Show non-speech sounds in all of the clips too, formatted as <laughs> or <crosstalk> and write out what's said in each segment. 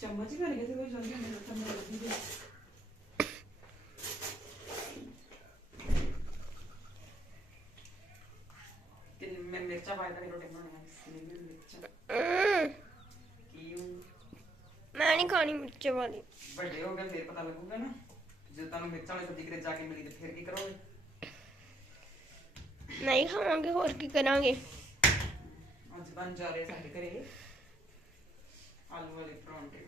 ਚਮਚ ਹੀ ਕਰ ਗਏ ਤੇ ਕੋਈ ਜਲਦੀ ਨਹੀਂ ਚਮਚ ਲੱਗੀ ਤੇ ਕਿ ਮੈਂ ਮਿਰਚਾਂ ਪਾਇਆ ਤਾਂ ਰੋਟੀ ਬਣਾਉਣੀ ਸੀ ਨਹੀਂ ਮਿਰਚਾਂ ਕੀ ਮੈਂ ਨਹੀਂ ਖਾਣੀ ਮਿਰਚ ਵਾਲੀ। ਵੱਡੇ ਹੋ ਗਏ ਫਿਰ ਪਤਾ ਲੱਗੂਗਾ ਨਾ। ਜੇ ਤੁਹਾਨੂੰ ਮਿਰਚਾਂ ਵਾਲੀ ਸਬਜ਼ੀ ਕਿਤੇ ਜਾ ਕੇ ਮਿਲੀ ਤੇ ਫਿਰ ਕੀ ਕਰੋਗੇ? ਨਹੀਂ ਖਾਵਾਂਗੇ ਹੋਰ ਕੀ ਕਰਾਂਗੇ? ਅੱਜ ਬਣ ਜਾ ਰਹੇ ਸਾਡੇ ਘਰੇ ਆਲੂ ਵਾਲੇ ਪਰੌਂਠੇ।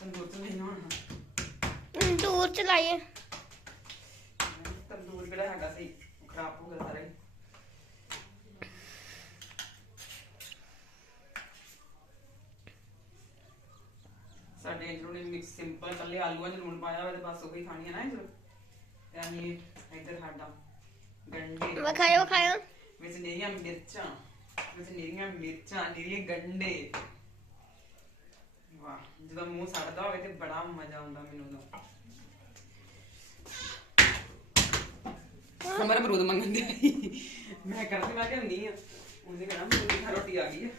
ਤੰਦੂਰ ਚ ਨਹੀਂ ਹੋਣਾ। ਦੂਰ ਚਲਾਈਏ ਤੰਦੂਰ ਕਿਹੜਾ ਹੈਗਾ ਸੀ ਖਰਾਬ ਹੋ ਗਿਆ ਸਾਰਾ ਹੀ। ਸਾਡੇ ਇੰਦਰੂ ਨੇ ਮਿਕਸ ਸਿੰਪਲ ਕੱਲੇ ਆਲੂਆਂ 'ਚ ਲੂਣ ਪਾਇਆ ਹੋਇਆ ਤੇ ਬਸ ਉਹੀ ਖਾਣੀ ਹੈ ਨਾ ਤੇ ਅਸੀਂ ਇੱਧਰ ਸਾਡਾ ਗੰਡੇ ਵਿਖਾਇਓ ਵਿਖਾਇਓ। ਵਿੱਚ ਨਿਰੀਆਂ ਮਿਰਚਾਂ ਵਿੱਚ ਨਿਰੀਆਂ ਮਿਰਚਾਂ ਨਿਰੀਏ ਗੰਡੇ ਵਾਹ ਜਦੋਂ ਮੂੰਹ ਸੜਦਾ ਹੋਵੇ ਤੇ ਬੜਾ ਮਜ਼ਾ ਆਉਂਦਾ ਮੈਨੂੰ ਤਾਂ ਹਮਾਰਾ ਅਮਰੂਦ ਮੰਗਣ ਦੇ। ਮੈਂ ਕਰਦੀ ਮੈਂ ਨਹੀਂ ਆ। ਉਹਨੇ ਕਹਿਣਾ ਦੀ ਰੋਟੀ ਆ ਗਈ ਹੈ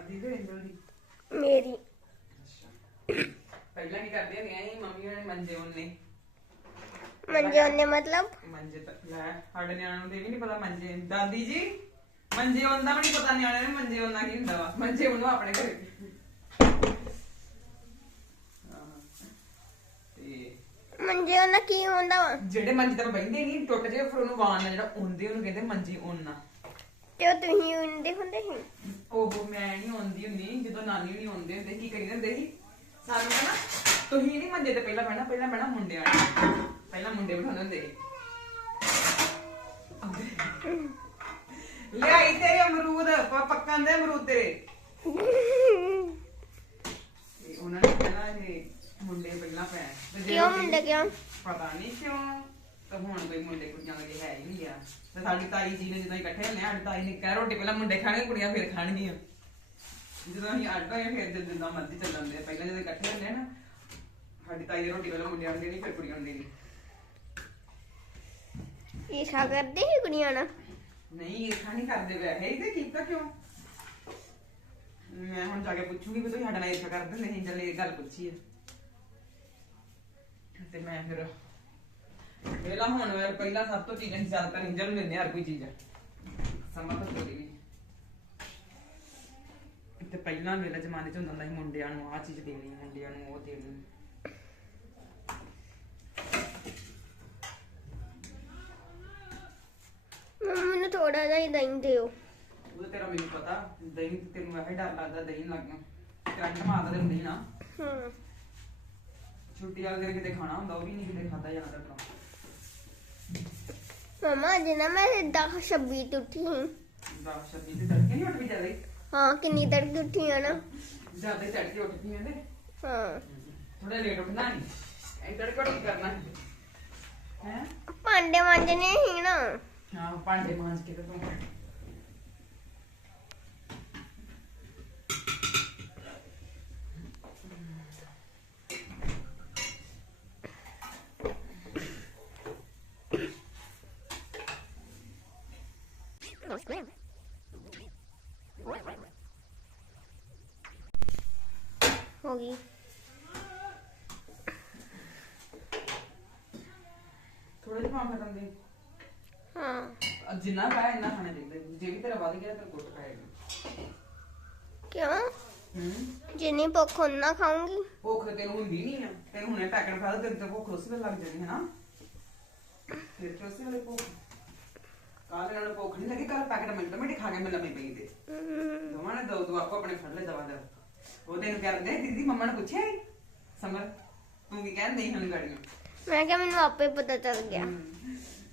ਇਹਦੀ ਰੋਟੀ ਸਮਝਦੀ ਤੇ ਇੰਦਰ ਦੀ? ਮੇਰੀ। ਪਹਿਲਾਂ ਕੀ ਕਰਦੇ ਹੁੰਦੇ ਆਂ ਮੰਮੀ ਨੇ ਮੰਜੇ ਉਹਨੇ ਮੰਜੇ ਉਹਨੇ ਮਤਲਬ? ਮੰਜੇ ਤਾਂ ਲੈ ਸਾਡੇ ਨਿਆਣਿਆਂ ਨੂੰ ਤੇ ਇਹ ਵੀ ਨਹੀਂ ਪਤਾ ਮੰਜੇ। ਦਾਦੀ ਜੀ ਮੰਜੇ ਹੁੰਦਾ ਵੀ ਨਹੀਂ ਪਤਾ ਨਿਆਣਿਆਂ ਨੂੰ ਮੰਜੇ ਹੁੰਦਾ ਕੀ ਹੁੰਦਾ ਵਾ। ਮੰਜੇ ਉਹਨੂੰ ਆਪਣੇ ਘਰੇ। ਮੰਜੇ ਉਹਨਾਂ ਕੀ ਹੁੰਦਾ ਵਾ? ਜਿਹੜੇ ਮੰਜੇ ਤੇ ਬੈਠਦੇ ਨਹੀਂ ਟੁੱਟ ਜੇ ਫਿਰ ਉਹਨੂੰ ਵਾਣ ਨਾਲ ਜਿਹੜਾ ਹੁੰਦੇ ਉਹਨੂੰ ਕਹਿੰਦੇ ਮੰਜੇ ਉਹਨਾਂ ਤੇ ਉਹ ਤੁਸੀਂ ਹੁੰਦੇ ਹੁੰਦੇ ਸੀ? ਉਹ ਮੈਂ ਨਹੀਂ ਆਉਂਦੀ ਹੁੰਦੀ ਜਦੋਂ ਨਾਨੀ ਵੀ ਆਉਂਦੇ ਹੁੰਦੇ ਕੀ ਕਰੀ ਹੁੰਦੇ ਸੀ? ਸਾਨੂੰ ਕਹਿੰਦਾ ਤੁਸੀਂ ਨਹੀਂ ਮੰਜੇ ਤੇ ਪਹਿਲਾਂ ਬਹਿਣਾ ਪਹਿਲਾਂ ਬਹਿਣਾ ਮੁੰਡਿਆਂ ਨੇ ਪਹਿਲਾਂ ਮੁੰਡੇ ਬਿਠਾਉਂਦੇ ਹੁੰਦੇ ਸੀ। ਲਿਆਈ ਤੇਰੇ ਅਮਰੂਦ ਪ- ਪੱਕਣ ਦੇ ਅਮਰੂਦ ਤੇਰੇ। ਤੇ ਉਹਨਾਂ ਨੇ ਕਹਿਣਾ ਇਹ ਮੁੰਡੇ ਪਹਿਲਾਂ ਪੈ ਤੇ ਜੇ ਕਿਉਂ ਉਹ ਮੁੰਡੇ ਕਿਉਂ? ਪਤਾ ਨਹੀਂ ਕਿਉਂ। ਤਾਂ ਹੁਣ ਕੋਈ ਮੁੰਡੇ ਕੁੜੀਆਂ ਦੇ ਹੈ ਹੀ ਨਹੀਂ ਗਿਆ ਤੇ ਸਾਡੀ ਤਾਈ ਜੀ ਨੇ ਜਦੋਂ ਇਕੱਠੇ ਹੁੰਦੇ ਆ ਸਾਡੀ ਤਾਈ ਨੇ ਕਹਿ ਰੋਟੀ ਪਹਿਲਾਂ ਮੁੰਡੇ ਖਾਣਗੇ ਕੁੜੀਆਂ ਫਿਰ ਖਾਣਗੀਆਂ। ਜਦੋਂ ਅਸੀਂ ਅੱਡ ਹੋਏ ਫਿਰ ਜਦੋਂ ਜਿੰਦਾ ਮਰਜ਼ੀ ਚੱਲਣ ਦੇ ਪਹਿਲਾਂ ਜਦੋਂ ਇਕੱਠੇ ਹੁੰਦੇ ਆ ਨਾ ਸਾਡੀ ਤਾਈ ਦੀ ਰੋਟੀ ਪਹਿਲਾਂ ਮੁੰਡਿਆਂ ਨੂੰ ਦੇਣੀ ਫਿਰ ਕੁੜੀਆਂ ਨੂੰ ਦੇਣੀ ਈਸ਼ਾ ਕਰਦੇ ਸੀ ਕੁੜੀਆਂ ਨਾਲ? ਨਹੀਂ ਇਹ ਨਹੀਂ ਕਰਦੇ ਵੈਸੇ ਹੀ ਤੇ ਕੀਤਾ ਕਿਉਂ? ਮੈਂ ਹੁਣ ਜਾ ਕੇ ਪੁੱਛੂਗੀ ਵੀ ਤੁਸੀਂ ਸਾਡਾ ਨਾਲ ਇੱਛਾ ਕਰਦੇ ਨਹੀਂ ਚੱਲ ਇਹ ਗੱਲ ਪੁੱਛੀ ਹੈ ਤੇ ਮੈਂ ਫਿਰ ਵੇਲਾ ਹੁਣ ਵੇ ਪਹਿਲਾਂ ਸਭ ਤੋਂ ਚੀਜ਼ਾਂ ਦੀ ਜ਼ਿਆਦਾਤਰ ਇੰਜਨ ਨੂੰ ਦਿੰਦੇ ਹਰ ਕੋਈ ਚੀਜ਼ ਸਮਾਂ ਤਾਂ ਥੋੜੀ ਵੀ। ਤੇ ਪਹਿਲਾਂ ਮੇਰੇ ਜ਼ਮਾਨੇ 'ਚ ਹੁੰਦਾ ਹੁੰਦਾ ਸੀ ਮੁੰਡਿਆਂ ਨੂੰ ਆਹ ਚੀਜ਼ ਦੇਣੀ ਮੁੰਡਿਆਂ ਨੂੰ ਉਹ ਦੇਣੀ। ਮੰਮਾ ਮੈਨੂੰ ਥੋੜਾ ਜਿਹਾ ਹੀ ਦਹੀਂ ਦਿਓ। ਉਹ ਤਾਂ ਤੇਰਾ ਮੈਨੂੰ ਪਤਾ ਦਹੀਂ ਤੇ ਤੈਨੂੰ ਇਹ ਡਰ ਲੱਗਦਾ ਦਹੀਂ ਲੱਗ ਗਿਆ। ਕਰੰਟ ਮਾਰਦਾ ਹੁੰਦੀ ਨਾ। ਹਾਂ। ਛੁੱਟੀ ਵਾਲੇ ਦਿਨ ਕਿਤੇ ਖਾਣਾ ਹੁੰਦਾ ਉਹ ਵੀ ਨਹੀਂ ਕਿਤੇ ਖਾਦਾ ਜਾਣਾ ਤੱਕ ਮਮਾ ਅੱਜ ਨਾ ਮੈਂ 10 26 ਤੇ ਉੱਠੀ ਸੀ। ਦਾ ਸ਼ਬੀ ਤੇ ਤੜਕੇ ਨਹੀਂ ਉੱਠ ਵੀ ਜਾਂਦੇ ਹਾਂ ਕਿੰਨੀ ਤੜਕੇ ਉੱਠੀ ਆ ਨਾ। ਜ਼ਿਆਦਾ ਤੜਕੇ ਉੱਠ ਪਈਆਂ ਤੇ ਹਾਂ। ਥੋੜਾ ਲੇਟ ਉੱਠਣਾ ਨਹੀਂ ਐ ਤੜਕੇ ਉੱਠ ਕੇ ਕਰਨਾ ਹੈ? ਭਾਂਡੇ ਮਾਂਜਣੇ ਸੀ ਨਾ। ਹਾਂ ਭਾਂਡੇ ਮਾਂਜ ਕੇ ਤੇ ਤੂੰ ਹੋ ਗਈ। ਥੋੜਾ ਜਿਹਾ ਕੰਮ ਖਤਮ ਦੇ ਹਾਂ। ਅੱਜ ਜਿੰਨਾ ਖਾਇਆ ਇੰਨਾ ਖਾਣਾ ਚਾਹੀਦਾ। ਹੈ। ਜੇ ਵੀ ਤੇਰਾ ਵੱਧ ਗਿਆ ਤਾਂ ਗੁੱਟ ਖਾਏਗਾ ਕਿਉਂ? ਹੂੰ। ਜਿੰਨੀ ਭੁੱਖ ਉਹਨਾਂ ਖਾਉਂਗੀ ਭੁੱਖ ਤੇ ਤੈਨੂੰ ਹੁੰਦੀ ਨਹੀਂ ਆ। ਤੈਨੂੰ ਹੁਣੇ ਪੈਕਟ ਖਾ ਦੇ ਤੈਨੂੰ ਤਾਂ ਭੁੱਖ ਉਸੇ ਵੇਲੇ ਲੱਗ ਜਾਣੀ ਹੈ ਨਾ ਫਿਰ ਤੇ ਉਸੇ ਵੇਲੇ ਭੁੱਖ। ਕੱਲ ਇਹਨਾਂ ਨੂੰ ਭੁੱਖ ਨਹੀਂ ਲੱਗੀ ਕੱਲ ਪੈਕਟ ਮਿੰਟ ਮਿੰਟ ਖਾ ਕੇ ਮੈਂ ਲੰਮੇ ਪਈ ਤੇ। ਹਮ, ਦੋਵਾਂ ਨੇ ਦੋ ਦੋ ਆਪੋ ਆਪਣੇ ਫੜ ਲੈ ਦਵਾ ਦਾ ਉਹ ਤੈਨੂੰ ਕਰਦੇ ਦੀਦੀ ਮੰਮਾ ਨੇ ਪੁੱਛਿਆ ਸੀ? ਸਮਰ ਤੂੰ ਕੀ ਕਹਿੰਦੀ ਨਹੀਂ ਹੁਣ ਗਾੜੀਆਂ ਮੈਂ ਕਿਹਾ ਮੈਨੂੰ ਆਪੇ ਪਤਾ ਚੱਲ ਗਿਆ।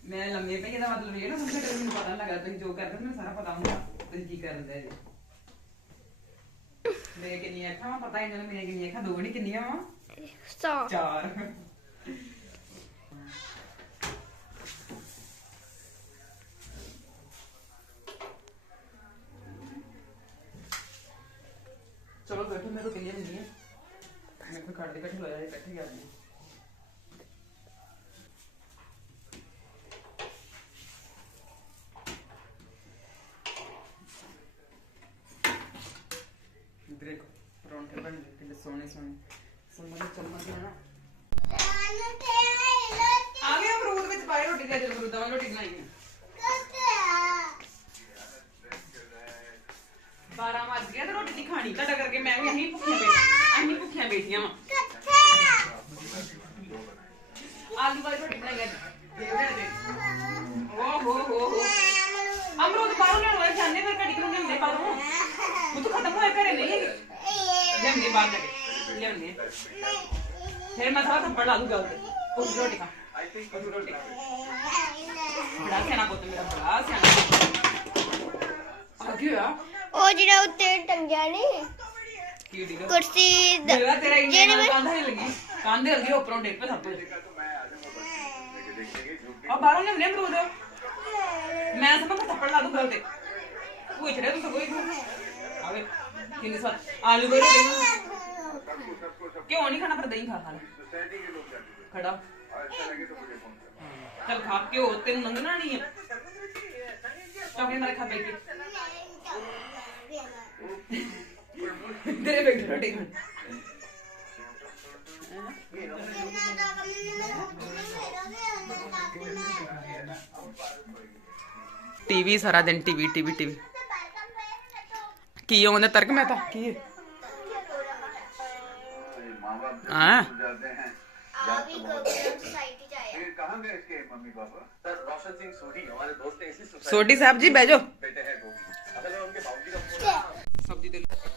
ਮੈਂ ਲੰਮੇ ਪਈ ਇਹਦਾ ਮਤਲਬ ਇਹ ਨਾ ਸਮਝ ਕਿ ਮੈਨੂੰ ਪਤਾ ਨੀ ਲੱਗਾ ਤੁਸੀਂ ਜੋ ਕਰਦੇ ਮੈਨੂੰ ਸਾਰਾ ਪਤਾ ਹੁੰਦਾ ਤੁਸੀਂ ਕੀ ਕਰਦੇ ਜੀ। ਤੇ ਕਿੰਨੀਆਂ ਅੱਖਾਂ ਵਾ ਪਤਾ ਇਹਨਾਂ ਨੂੰ ਮੇਰੀਆਂ ਕਿੰਨੀਆਂ ਅੱਖਾਂ ਦੋ ਨਹੀਂ ਕਿੰਨੀਆਂ ਵਾ। ਸੌ ਚਾਰ। ਚਲੋ ਬੈਠੋ ਮੇਰੇ ਕੋਲ ਕਿੰਨੀਆਂ ਹੁੰਦੀਆਂ ਮੈਂ ਕੋਈ ਕੱਢ ਦੇ ਇਕੱਠੇ ਹੋ ਜਾਏ ਇਕੱਠੇ ਕਰ ਲਈ ਦੇਖੋ ਪਰੌਂਠੇ ਬਣ ਗਏ ਕਿੰਨੇ ਸੋਹਣੇ ਸੋਹਣੇ। ਸੋਹਣੇ ਚਮਚ ਹੈ ਨਾ ਆ ਗਿਆ ਅਮਰੂਦ ਵਿੱਚ ਪਾਏ ਰੋਟੀ ਦੇ ਅਮਰੂਦ ਦਾ ਰੋਟੀ ਬਣਾਈ ਹੈ 12 ਵੱਜ ਗਿਆ ਤੇ ਰੋਟੀ ਨਹੀਂ ਖਾਣੀ ਤੁਹਾਡਾ ਕਰਕੇ ਮੈਂ ਵੀ ਅਸੀਂ ਭੁੱਖੀਆਂ ਬੈਠੀਆਂ ਅਸੀਂ ਭੁੱਖੀਆਂ ਬੈਠੀਆਂ ਵਾਂ। ਆਲੂ ਵਾਲੀ ਰੋਟੀ ਬਣਾਈ ਅੱਜ। ਦੇ ਦੇ। ਓ ਹੋ ਹੋ ਹੋ। ਅਮਰੂਦ ਬਾਹਰੋਂ ਲੈਣ ਵਾਲੇ ਜਾਂਦੇ, ਫਿਰ ਘੜੀ ਕਿਉਂ ਲਿਆਉਂਦੇ ਬਾਹਰੋਂ। ਉਹ ਤਾਂ ਖਤਮ ਹੋਇਆ ਘਰੇ ਨਹੀਂ ਹੈਗੇ। ਲਿਆਉਂਦੇ ਬਾਹਰ ਜਾ ਕੇ। ਲਿਆਉਂਦੇ ਫਿਰ ਮੈਂ ਸਾਰਾ ਥੱਪੜ ਲਾ ਦੂੰਗਾ ਉਹਦੇ। ਉਹ ਰੋਟੀ ਖਾ। ਉਹ ਰੋਟੀ ਬੜਾ ਸਿਆਣਾ ਪੁੱਤ ਮੇਰਾ, ਬੜਾ ਸਿਆਣਾ ਆ ਗਿਆ ਉਹ ਜਿਹੜਾ ਉੱਤੇ ਟੰਗਿਆ ਨਹੀਂ ਕੀ ਕੁਰਸੀ ਦ- ਮੇਰਾ ਤੇਰਾ ਇੰਨੇ ਜਿਹੜੇ ਨਾਲ ਮੈਂ- ਕੰਧ ਨਹੀਂ ਲੱਗੀ ਕੰਧ ਲੱਗੀ ਉੱਪਰੋਂ ਡਿੱਗ ਪੈ ਸਭ ਕੁਝ ਆ ਬਾਹਰੋਂ ਲਿਆਉਂਦੇ ਅਮਰੂਦ? ਮੈਂ ਸਭ ਨੂੰ ਥੱਪੜ ਲਾ ਦੂੰ ਗੱਲ ਤੇ। ਪੁੱਛ ਰਿਹਾ ਤੂੰ ਕੋਈ ਆਵੇ ਕਿੰਨੀ ਸਾਲ ਆਲੂ ਬੜੇ ਕਿਉਂ ਨਹੀਂ ਖਾਣਾ ਪਰ ਦਹੀਂ ਖਾ ਖਾ ਖੜਾ। ਚਲ ਖਾ ਕਿਉਂ ਤੈਨੂੰ ਲੰਘਣਾ ਨਹੀਂ ਹੈ ਚਾਹੇ ਮਾਰੇ ਖਾ ਬੈਠੇ ఇద్దరే పెట్టారు टीवी सारा दिन टीवी टीवी टीवी। की होने तर्क में था? की? हाँ। सोडी साहब जी बैजो dito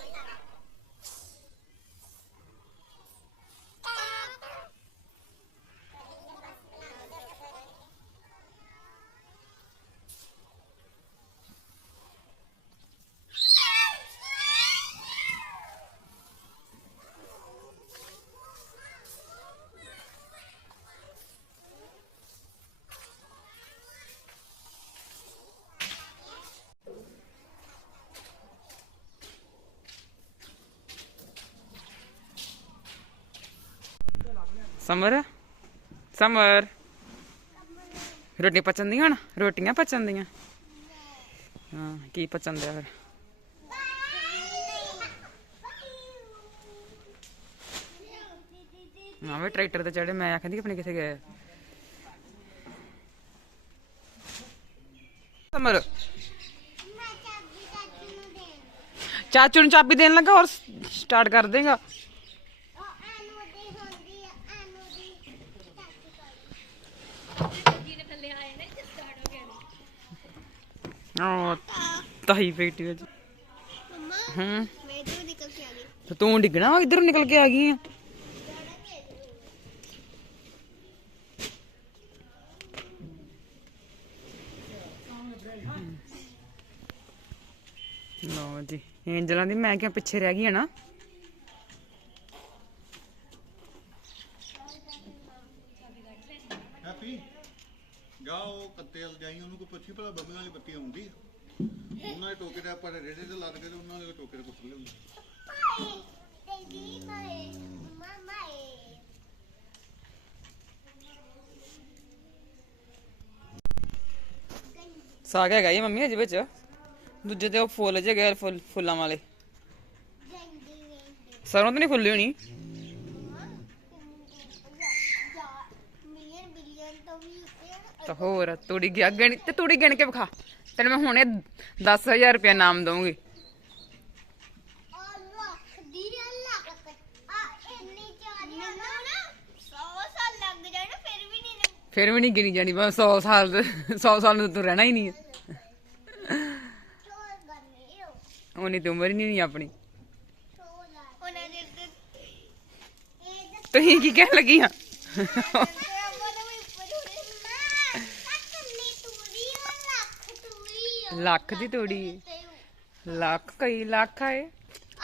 ਸਮਰ? ਸਮਰ। ਰੋਟੀ ਪਚਣ ਦੀਆਂ ਰੋਟੀਆਂ ਪਚਣ ਦੀਆਂ ਹਾਂ, ਕੀ ਪਚਣ ਦਿਆ ਫਿਰ? ਹਾਂ, ਵੇ ਟਰੈਕਟਰ ਤੇ ਚੜੇ ਮੈਂ ਆਖਦੀ ਆਪਣੇ ਕਿੱਥੇ ਗਏ ਸਮਰ। ਚਾਚੂ ਨੂੰ ਚਾਬੀ ਦੇਣ ਲੱਗਾ ਔਰ ਸਟਾਰਟ ਕਰ ਦੇਗਾ। ਉਹ ਤਾਈ ਬੇਟੀ ਵਿੱਚ ਮੰਮਾ ਹੂੰ। ਮੈਂ ਤੋਂ ਨਿਕਲ ਕੇ ਆ ਗਈ। ਤੇ ਤੂੰ ਡਿੱਗਣਾ ਵਾ ਇਧਰ ਨਿਕਲ ਕੇ ਆ ਗਈ ਆ? ਲਓ ਜੀ ਐਂਜਲਾਂ ਦੀ ਮੈਂ ਕਿਉਂ ਪਿੱਛੇ ਰਹਿ ਗਈ ਆ ਨਾ। ਜਾ ਉਹ ਕੱਤੇ ਵਾਲ ਜਾਈ, ਉਹਨੂੰ ਕੋ ਪੁੱਛੀ ਭਲਾ ਬੰਬੀਆਂ ਵਾਲੀ ਬੱਤੀ ਆਉਂਦੀ ਉਹਨਾਂ ਦੇ ਟੋਕੇ ਦਾ ਪਰ ਰੇੜੇ ਤੇ ਲੱਗ ਗਏ ਤੇ ਉਹਨਾਂ ਦੇ ਟੋਕੇ ਦੇ ਪੁੱਟ ਲਿਆਉਂਦੇ ਸਾਗ ਹੈਗਾ ਜੀ ਮੰਮੀ ਅਜੇ ਵਿੱਚ? ਦੂਜੇ ਤੇ ਉਹ ਫੁੱਲ ਜੇ ਗਏ ਫੁੱਲਾਂ ਵਾਲੇ। ਸਰੋਂ ਤੇ ਨਹੀਂ ਫੁੱਲੀ ਹੋਣੀ? ਤਾਂ ਹੋਰ ਤੂੜੀ ਗਿਆ ਗਿਣ ਤੇ ਤੂੜੀ ਗਿਣ ਕੇ ਵਿਖਾ। ਤੈਨੂੰ ਮੈਂ ਹੁਣੇ 10000 ਰੁਪਏ ਨਾਮ ਦਊਂਗੀ। ਆ ਲੱਖ ਦੀ ਲੱਖ ਆ ਇੰਨੀ ਚਾਰੀ ਮੈਨੂੰ ਨਾ 100 ਸਾਲ ਲੱਗ ਜਾਣ ਫਿਰ ਵੀ ਨਹੀਂ ਗਿਣੀ ਜਾਣੀ ਬਸ 100 ਸਾਲ 100 ਸਾਲ ਨੂੰ ਤੂੰ ਰਹਿਣਾ ਹੀ ਨਹੀਂ ਉਨੀ ਤੇ ਉਮਰ ਨਹੀਂ ਆਪਣੀ। ਉਹਨਾਂ ਤੁਸੀਂ ਕੀ ਕਹਿਣ ਲੱਗੀ ਆ ਲੱਖ ਦੀ ਤੂੜੀ ਲੱਖ, ਕਈ ਲੱਖ ਆਏ।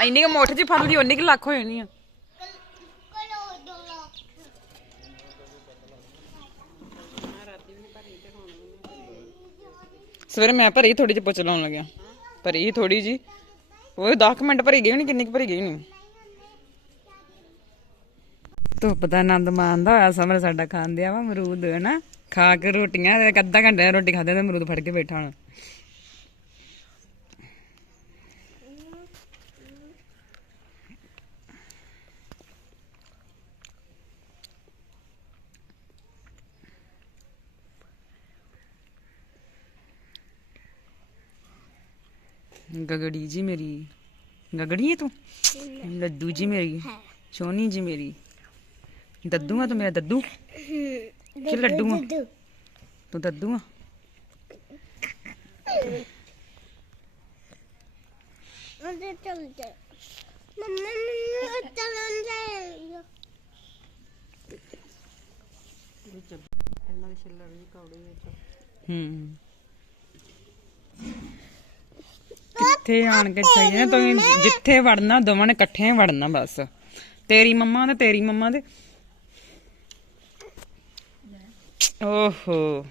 ਇੰਨੀ ਕੁ ਮੁੱਠ ਜੀ ਫੜ ਲਈ ਉਨੀ ਕੁ ਲੱਖ ਹੋ ਜਾਣੀ ਆ। ਸਵੇਰੇ ਮੈਂ ਭਰੀ ਥੋੜੀ ਜਿਹੀ ਪੁੱਛ ਲਾਉਣ ਲੱਗਿਆ। ਭਰੀ ਥੋੜੀ ਜੀ ਉਹ 10 ਮਿੰਟ ਭਰੀ ਗਈ ਨਹੀਂ ਕਿੰਨੀ ਕੁ ਭਰੀ ਗਈ ਨਹੀਂ ਧੁੱਪ ਦਾ ਆਨੰਦ ਮਾਣਦਾ ਹੋਇਆ ਸਮਰ ਸਾਡਾ ਆ ਵਾ ਅਮਰੂਦ ਨਾ ਖਾ ਕੇ ਰੋਟੀਆਂ, ਅੱਧਾ ਘੰਟੇ ਰੋਟੀ ਖਾਦੇ ਤੇ ਅਮਰੂਦ ਫੜ ਕੇ ਬੈਠਾ ਹੁਣ। ਗਗੜੀ ਜੀ ਮੇਰੀ। ਗਗੜੀ ਹੈ ਤੂੰ? ਲੱਡੂ ਜੀ ਮੇਰੀ। ਸੋਨੀ ਜੀ ਮੇਰੀ। ਦੱਦੂ ਆ ਤੂੰ ਮੇਰਾ ਦੱਦੂ? ਕਿ ਲੱਡੂ ਆ? ਤੂੰ ਦੱਦੂ ਆ? ਉਹਦੇ ਚੱਲ ਜਾ। ਮੰਮਾ ਮੈਨੂੰ ਚੱਲਣ ਜਾਏਗਾ ਹੂੰ। ਕਿੱਥੇ ਆਣ ਕੇ ਚਾਹੀਏ ਤੂੰ ਜਿੱਥੇ ਵੜਨਾ, ਦੋਵਾਂ ਨੇ ਇਕੱਠੇ ਵੜਨਾ ਬਸ। ਤੇਰੀ ਮੰਮਾ ਤੇ ਤੇਰੀ ਮੰਮਾ ਦੇ। ਓਹੋ।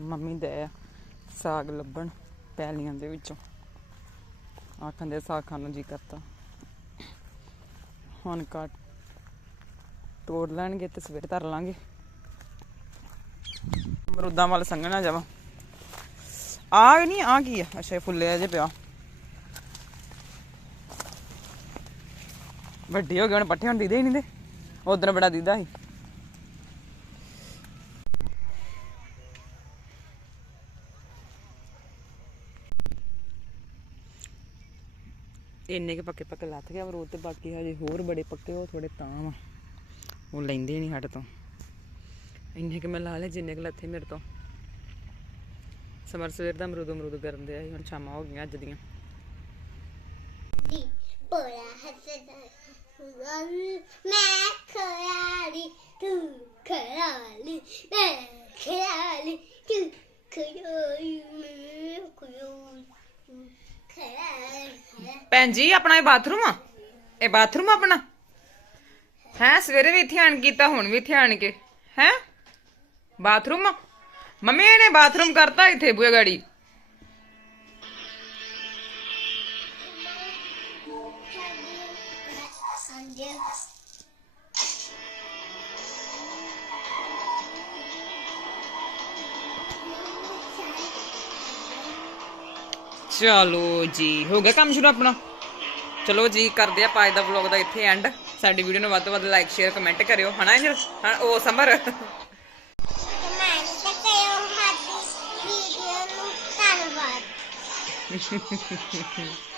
ਮੰਮੀ ਦੇ ਸਾਗ ਲੱਭਣ, ਪੈਲੀਆਂ ਦੇ ਵਿੱਚੋਂ। ਆਖਣ ਦੇ ਸਾਗ ਨੂੰ ਜੀ ਕਰਤਾ। ਹੁਣ ਕੱਟ ਤੋੜ ਲੈਣਗੇ ਤੇ ਸਵੇਰੇ ਧਰ ਲਾਂਗੇ। ਅਮਰੂਦਾਂ ਵੱਲ ਸੰਘਣਾ ਜਾਵਾ। ਆ ਨਹੀਂ ਆ ਕੀ ਆ? ਅੱਛਾ ਫੁੱਲੇ ਜੇ ਪਿਆ। ਵੱਡੀ ਹੋ ਗਈ ਹੁਣ ਪੱਠੇ ਹੁਣ ਦੀਦੇ ਹੀ ਨਹੀਂ ਦੇ ਉਧਰ ਬੜਾ ਦੀਦਾ ਸੀ। ਇੰਨੇ ਕੇ ਪੱਕੇ ਪੱਕੇ ਲੱਥ ਗਿਆ ਅਮਰੂਦ ਤੇ ਬਾਕੀ ਹਜੇ ਹੋਰ ਬੜੇ ਪੱਕੇ ਉਹ ਥੋੜੇ ਤਾਂ ਵਾ ਉਹ ਲੈਂਦੇ ਨਹੀਂ ਸਾਡੇ ਤੋਂ ਇੰਨੇ ਕਿ ਮੈਂ ਲਾ ਲਏ ਜਿੰਨੇ ਕੁ ਲੱਥੇ ਮੇਰੇ ਤੋਂ ਸਮਰ ਸਵੇਰ ਦਾ ਅਮਰੂਦ ਅਮਰੂਦ ਕਰਨ ਦੇ ਹੁਣ ਸ਼ਾਮਾਂ ਹੋ ਗਈਆਂ ਅੱਜ ਦੀਆਂ ਬੋਲਾ ਹੱਸਦਾ ਮੈਂ ਖਿਆਲੀ ਤੂੰ ਖਿਆਲੀ ਮੈਂ ਖਿਆਲੀ ਤੂੰ ਖਿਆਲੀ ਮੈਂ ਖਿਆਲੀ ਭੈਣ ਜੀ, ਆਪਣਾ ਇਹ ਬਾਥਰੂਮ ਆ? ਇਹ ਬਾਥਰੂਮ ਆ ਆਪਣਾ? ਹੈ, ਸਵੇਰੇ ਵੀ ਇੱਥੇ ਆਣ ਕੀਤਾ, ਹੁਣ ਵੀ ਇੱਥੇ ਆਣ ਕੇ। ਹੈ? ਬਾਥਰੂਮ ਆ? ਮੰਮੀ, ਇਹਨੇ ਬਾਥਰੂਮ ਕਰਤਾ ਇੱਥੇ ਬੂਏ ਗਾੜੀ। ਚਲੋ ਜੀ ਹੋ ਗਿਆ ਕੰਮ ਸ਼ੁਰੂ ਆਪਣਾ। ਚਲੋ ਜੀ ਕਰਦੇ ਆ ਪਾਜ ਦਾ ਵਲੌਗ ਦਾ ਇੱਥੇ ਐਂਡ ਸਾਡੀ ਵੀਡੀਓ ਨੂੰ ਵੱਧ ਤੋਂ ਵੱਧ ਲਾਈਕ ਸ਼ੇਅਰ ਕਮੈਂਟ ਕਰਿਓ ਹਨਾ ਇੰਜਲ ਹਾਂ, ਉਹ ਸਮਰ। ਧੰਨਵਾਦ। <laughs>